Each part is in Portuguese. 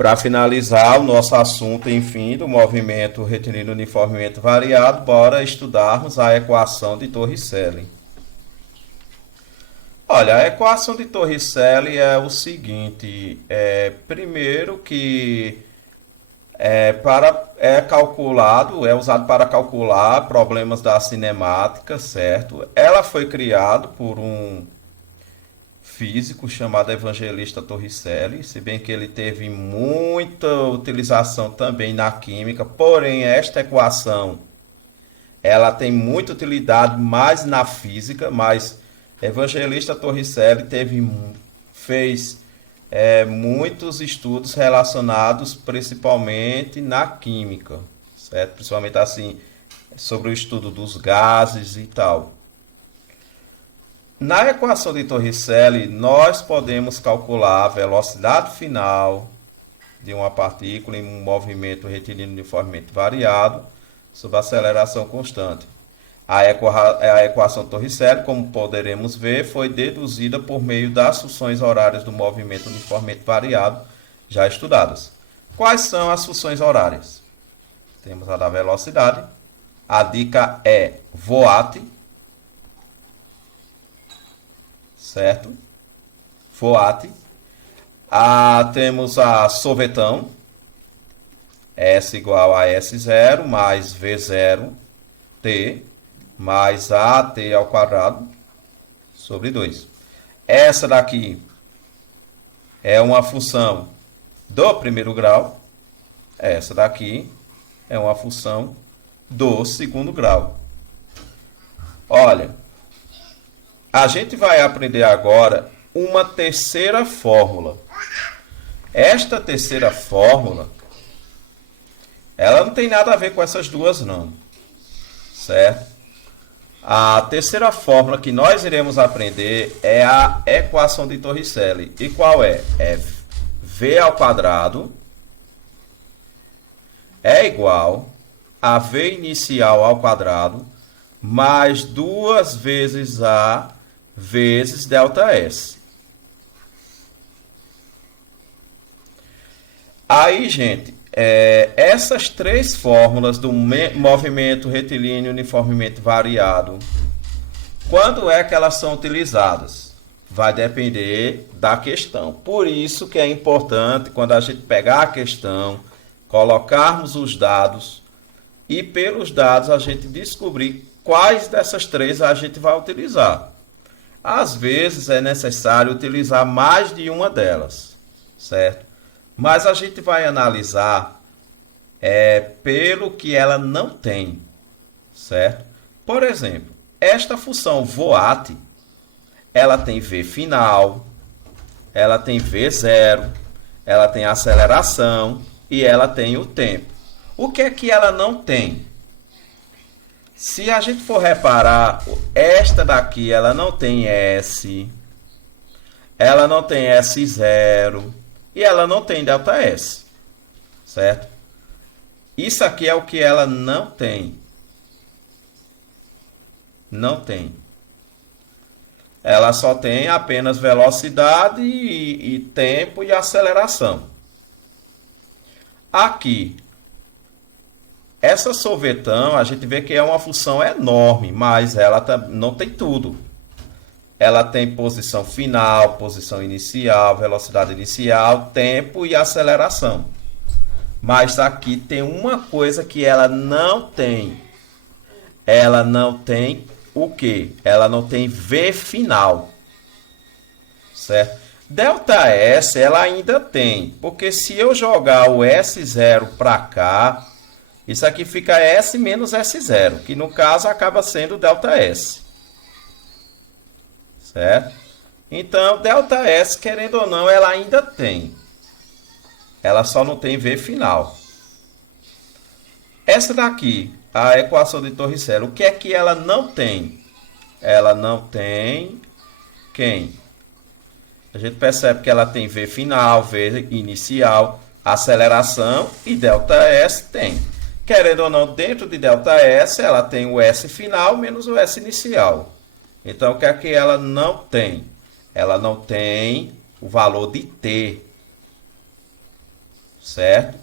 Para finalizar o nosso assunto, enfim, do movimento retilíneo uniformemente variado, bora estudarmos a equação de Torricelli. Olha, a equação de Torricelli é o seguinte, primeiro que é usado para calcular problemas da cinemática, certo? Ela foi criada por um físico chamado Evangelista Torricelli, se bem que ele teve muita utilização também na química, porém esta equação ela tem muita utilidade mais na física, mas Evangelista Torricelli fez muitos estudos relacionados principalmente na química, certo? Principalmente assim sobre o estudo dos gases e tal. Na equação de Torricelli, nós podemos calcular a velocidade final de uma partícula em um movimento retilíneo uniformemente variado sob aceleração constante. A equação de Torricelli, como poderemos ver, foi deduzida por meio das funções horárias do movimento uniformemente variado já estudadas. Quais são as funções horárias? Temos a da velocidade. A dica é voate, certo? Voate. Temos a sorvetão, S igual a S0 mais V0 T mais AT ao quadrado sobre 2. Essa daqui é uma função do primeiro grau. Essa daqui é uma função do segundo grau. Olha, a gente vai aprender agora uma terceira fórmula. Esta terceira fórmula, ela não tem nada a ver com essas duas não, certo? A terceira fórmula que nós iremos aprender é a equação de Torricelli. E qual é? É V ao quadrado é igual a V inicial ao quadrado mais 2 vezes A vezes ΔS. Aí, gente, essas três fórmulas do movimento retilíneo uniformemente variado, quando é que elas são utilizadas? Vai depender da questão. Por isso que é importante, quando a gente pegar a questão, colocarmos os dados e pelos dados a gente descobrir quais dessas três a gente vai utilizar. Às vezes é necessário utilizar mais de uma delas, certo? Mas a gente vai analisar pelo que ela não tem, certo? Por exemplo, esta função voate, ela tem V final, ela tem V0, ela tem aceleração e ela tem o tempo. O que é que ela não tem? Se a gente for reparar, esta daqui ela não tem S, ela não tem S0 e ela não tem ΔS, certo? Isso aqui é o que ela não tem. Não tem. Ela só tem apenas velocidade e tempo e aceleração. Aqui, essa sorvetão, a gente vê que é uma função enorme, mas ela não tem tudo. Ela tem posição final, posição inicial, velocidade inicial, tempo e aceleração. Mas aqui tem uma coisa que ela não tem. Ela não tem o quê? Ela não tem V final. Certo? ΔS ela ainda tem, porque se eu jogar o S0 para cá, isso aqui fica S menos S0, que no caso acaba sendo ΔS. Certo? Então, ΔS, querendo ou não, ela ainda tem. Ela só não tem V final. Essa daqui, a equação de Torricelli, o que é que ela não tem? Ela não tem quem? A gente percebe que ela tem V final, V inicial, aceleração e ΔS tem. Querendo ou não, dentro de ΔS, ela tem o S final menos o S inicial. Então, o que é que ela não tem? Ela não tem o valor de T. certo?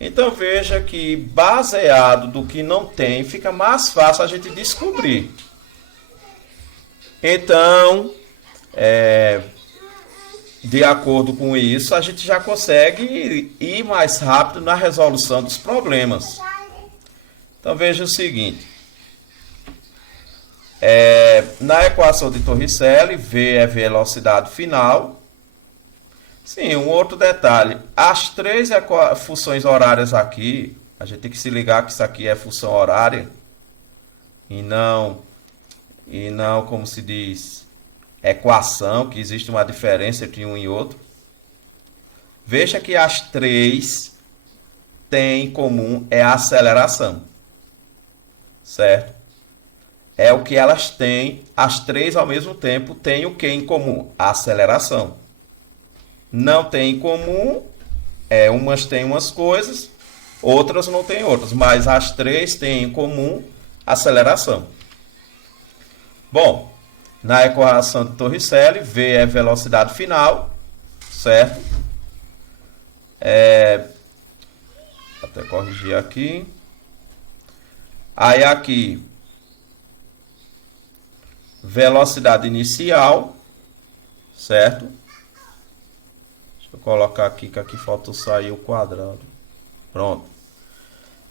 Então veja que baseado do que não tem, fica mais fácil a gente descobrir. Então, de acordo com isso, a gente já consegue ir mais rápido na resolução dos problemas. Então veja o seguinte. Na equação de Torricelli, V é velocidade final. Sim, um outro detalhe. As três funções horárias aqui, a gente tem que se ligar que isso aqui é função horária e não, como se diz, equação, que existe uma diferença entre um e outro. Veja que as três têm em comum a aceleração, certo? É o que elas têm, as três ao mesmo tempo têm o que em comum? A aceleração. Não tem em comum, umas têm umas coisas, outras não têm outras, mas as três têm em comum a aceleração. Bom, na equação de Torricelli, V é velocidade final, certo? Até corrigir aqui. Aí aqui, velocidade inicial, certo? Deixa eu colocar aqui, que aqui faltou sair o quadrado. Pronto.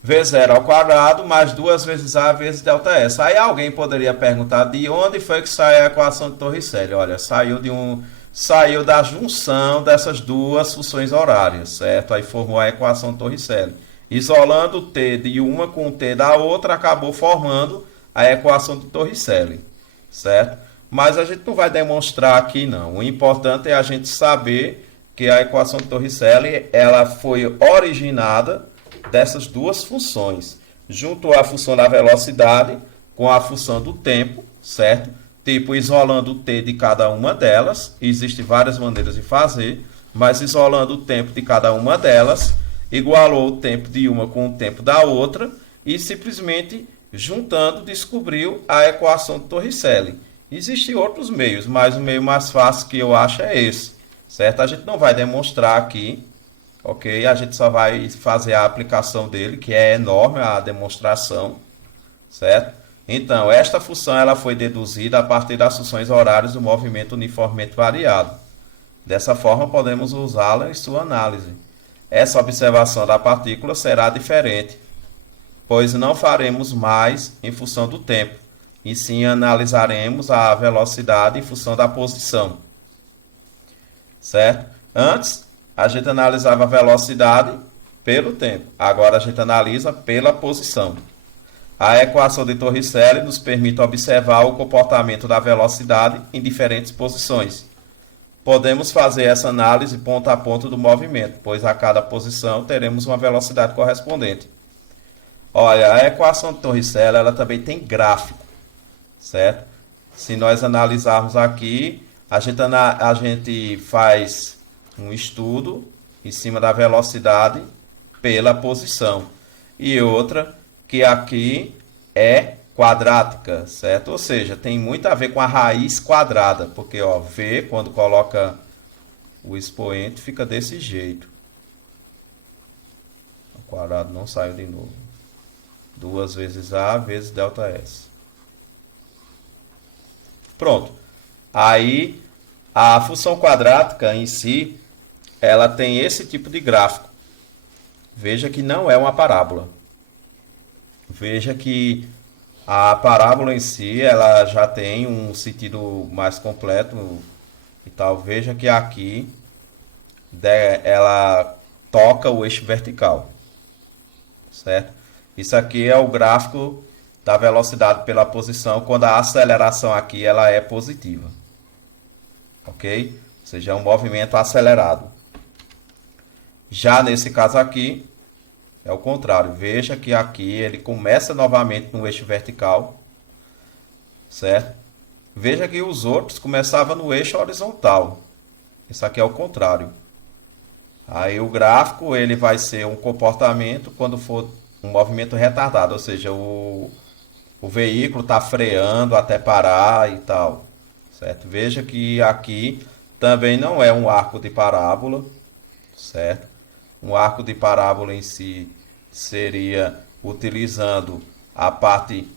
V0 ao quadrado mais 2 vezes A vezes ΔS. Aí alguém poderia perguntar de onde foi que saiu a equação de Torricelli. Olha, saiu da junção dessas duas funções horárias, certo? Aí formou a equação de Torricelli. Isolando o t de uma com o t da outra, acabou formando a equação de Torricelli, certo? Mas a gente não vai demonstrar aqui, não. O importante é a gente saber que a equação de Torricelli ela foi originada dessas duas funções. Juntou a função da velocidade com a função do tempo, certo? Tipo, isolando o t de cada uma delas. Existem várias maneiras de fazer, mas isolando o tempo de cada uma delas, igualou o tempo de uma com o tempo da outra e simplesmente juntando descobriu a equação de Torricelli. Existem outros meios, mas o meio mais fácil que eu acho é esse, certo? A gente não vai demonstrar aqui, ok? A gente só vai fazer a aplicação dele, que é enorme a demonstração, certo? Então, esta função ela foi deduzida a partir das funções horárias do movimento uniformemente variado. Dessa forma, podemos usá-la em sua análise. Essa observação da partícula será diferente, pois não faremos mais em função do tempo, e sim analisaremos a velocidade em função da posição, certo? Antes, a gente analisava a velocidade pelo tempo, agora a gente analisa pela posição. A equação de Torricelli nos permite observar o comportamento da velocidade em diferentes posições. Podemos fazer essa análise ponto a ponto do movimento, pois a cada posição teremos uma velocidade correspondente. Olha, a equação de Torricelli ela também tem gráfico, certo? Se nós analisarmos aqui, a gente faz um estudo em cima da velocidade pela posição. E outra que aqui é quadrática, certo? Ou seja, tem muito a ver com a raiz quadrada, porque ó, V, quando coloca o expoente, fica desse jeito. O quadrado não saiu de novo. 2 vezes A vezes ΔS. Pronto. Aí, a função quadrática em si, ela tem esse tipo de gráfico. Veja que não é uma parábola. Veja que a parábola em si, ela já tem um sentido mais completo e tal. Veja que aqui ela toca o eixo vertical, certo? Isso aqui é o gráfico da velocidade pela posição quando a aceleração aqui ela é positiva, ok? Ou seja, é um movimento acelerado. Já nesse caso aqui, é o contrário. Veja que aqui ele começa novamente no eixo vertical, certo? Veja que os outros começavam no eixo horizontal. Isso aqui é o contrário. Aí o gráfico ele vai ser um comportamento quando for um movimento retardado, ou seja, o veículo está freando até parar e tal, certo? Veja que aqui também não é um arco de parábola, certo? Um arco de parábola em si seria utilizando a parte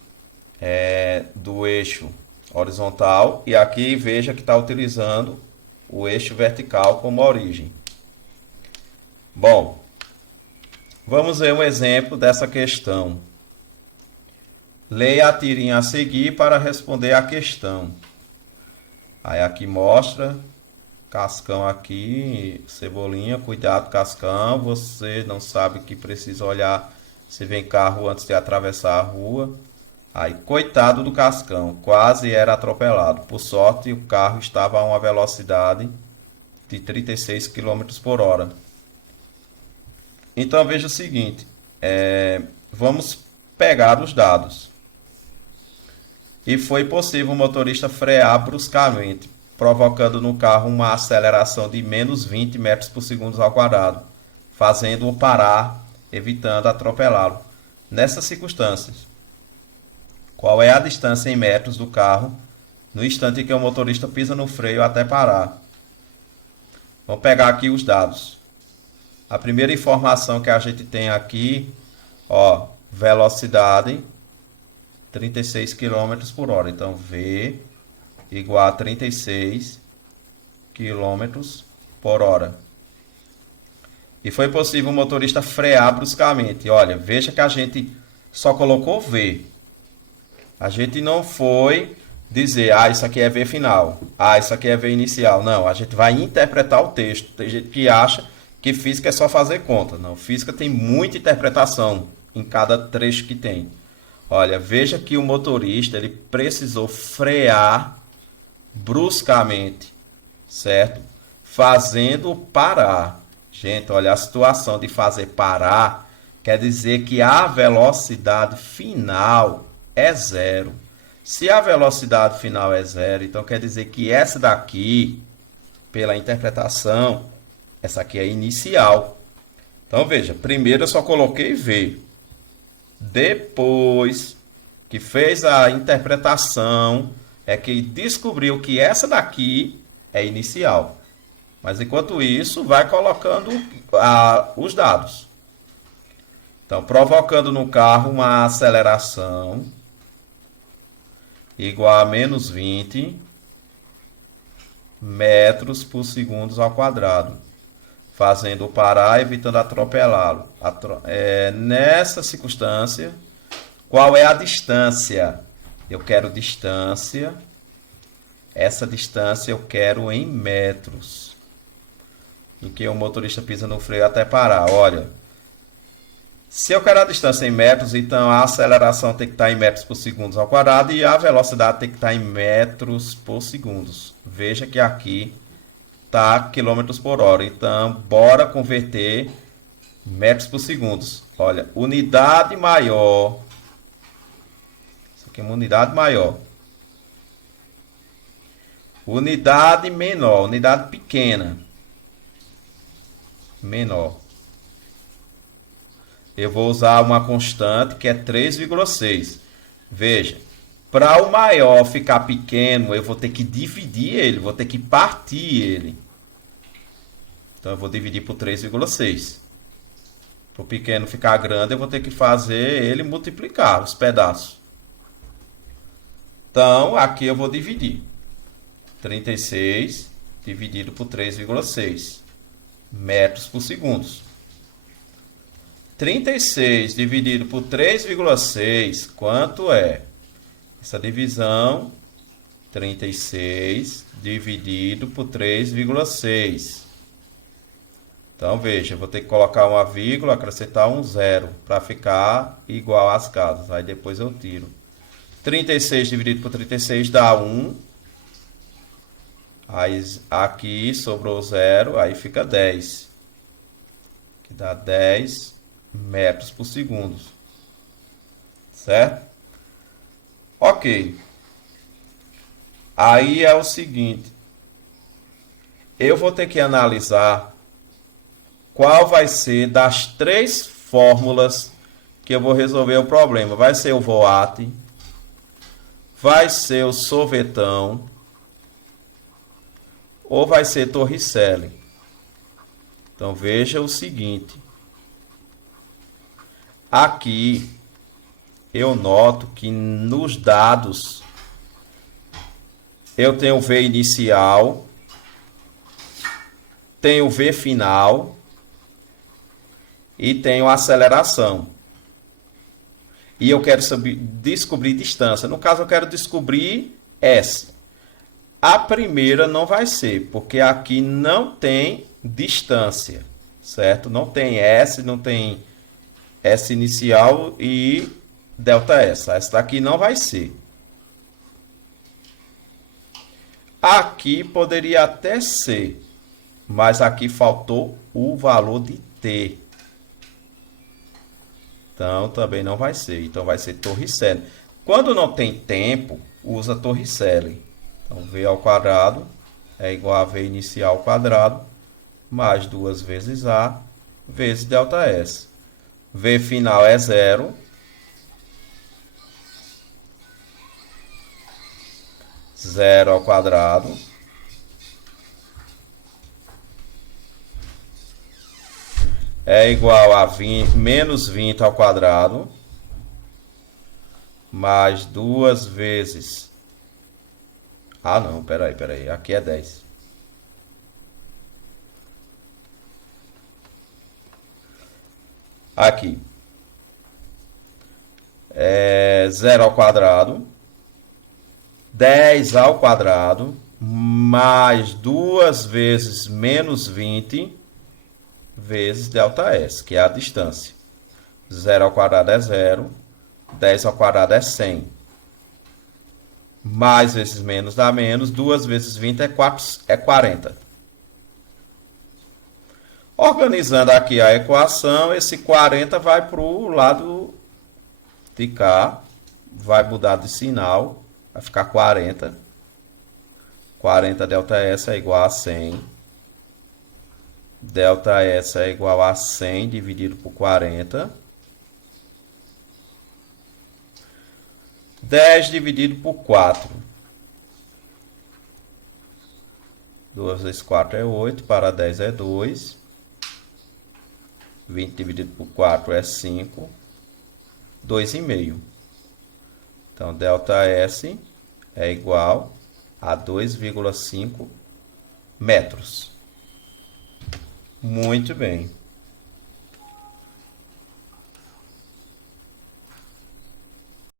do eixo horizontal. E aqui veja que está utilizando o eixo vertical como origem. Bom, vamos ver um exemplo dessa questão. Leia a tirinha a seguir para responder a questão. Aí aqui mostra Cascão aqui, Cebolinha, cuidado Cascão, você não sabe que precisa olhar se vem carro antes de atravessar a rua. Aí, coitado do Cascão, quase era atropelado. Por sorte, o carro estava a uma velocidade de 36 km por hora. Então veja o seguinte, vamos pegar os dados. E foi possível o motorista frear bruscamente, provocando no carro uma aceleração de menos 20 metros por segundo ao quadrado, fazendo-o parar, evitando atropelá-lo. Nessas circunstâncias, qual é a distância em metros do carro no instante em que o motorista pisa no freio até parar? Vamos pegar aqui os dados. A primeira informação que a gente tem aqui, ó, velocidade 36 km por hora. Então, V igual a 36 km por hora. E foi possível o motorista frear bruscamente. Olha, veja que a gente só colocou V. A gente não foi dizer, isso aqui é V final. Isso aqui é V inicial. Não, a gente vai interpretar o texto. Tem gente que acha que física é só fazer conta. Não, física tem muita interpretação em cada trecho que tem. Olha, veja que o motorista ele precisou frear bruscamente, certo? Fazendo parar. Gente, olha, a situação de fazer parar quer dizer que a velocidade final é zero. Se a velocidade final é zero, então quer dizer que essa daqui, pela interpretação, essa aqui é inicial. Então veja, primeiro eu só coloquei V. Depois que fez a interpretação, é que descobriu que essa daqui é inicial. Mas enquanto isso, vai colocando os dados. Então, provocando no carro uma aceleração igual a menos 20 metros por segundo ao quadrado, fazendo-o parar, evitando atropelá-lo. Nessa circunstância, qual é a distância? Eu quero distância. Essa distância eu quero em metros, em que o motorista pisa no freio até parar. Olha, se eu quero a distância em metros, então a aceleração tem que estar em metros por segundo ao quadrado e a velocidade tem que estar em metros por segundo. Veja que aqui está quilômetros por hora. Então, bora converter metros por segundo. Olha, unidade maior. Isso aqui é uma unidade maior. Unidade menor, unidade pequena. Menor. Eu vou usar uma constante que é 3,6. Veja, para o maior ficar pequeno, eu vou ter que dividir ele, vou ter que partir ele. Então eu vou dividir por 3,6. Para o pequeno ficar grande, eu vou ter que fazer ele multiplicar os pedaços. Então, aqui eu vou dividir. 36 dividido por 3,6 metros por segundo. 36 dividido por 3,6, quanto é? Essa divisão, 36 dividido por 3,6. Então, veja, eu vou ter que colocar uma vírgula, acrescentar um zero, para ficar igual às casas. Aí depois eu tiro. 36 dividido por 36 dá 1. Aí aqui sobrou zero, aí fica 10. Que dá 10 metros por segundo. Certo? Ok. Aí é o seguinte. Eu vou ter que analisar qual vai ser das três fórmulas que eu vou resolver o problema. Vai ser o Voat, vai ser o sorvetão ou vai ser Torricelli. Então veja o seguinte. Aqui eu noto que nos dados eu tenho o V inicial, tenho o V final e tenho a aceleração. E eu quero descobrir distância. No caso, eu quero descobrir S. A primeira não vai ser, porque aqui não tem distância, certo? Não tem S, não tem S inicial e ΔS. Essa daqui não vai ser. Aqui poderia até ser, mas aqui faltou o valor de T. Então também não vai ser. Então vai ser Torricelli. Quando não tem tempo, usa Torricelli. Então V ao quadrado é igual a V inicial ao quadrado mais 2 vezes A vezes ΔS. V final é 0. Zero ao quadrado é igual a menos 20 ao quadrado mais 2 vezes. Ah, não, peraí. Aqui é 10. Aqui é 0 ao quadrado, 10 ao quadrado, mais 2 vezes menos 20 vezes ΔS, que é a distância. 0 ao quadrado é 0, 10 ao quadrado é 100. Mais vezes menos dá menos, 2 vezes 20 é 40. Organizando aqui a equação, esse 40 vai para o lado de cá, vai mudar de sinal, vai ficar 40. 40 ΔS é igual a 100. ΔS é igual a 100 dividido por 40. 10 dividido por 4. 2 vezes 4 é 8, para 10 é 2. 20 dividido por 4 é 5. 2,5. Então, ΔS é igual a 2,5 metros. Muito bem.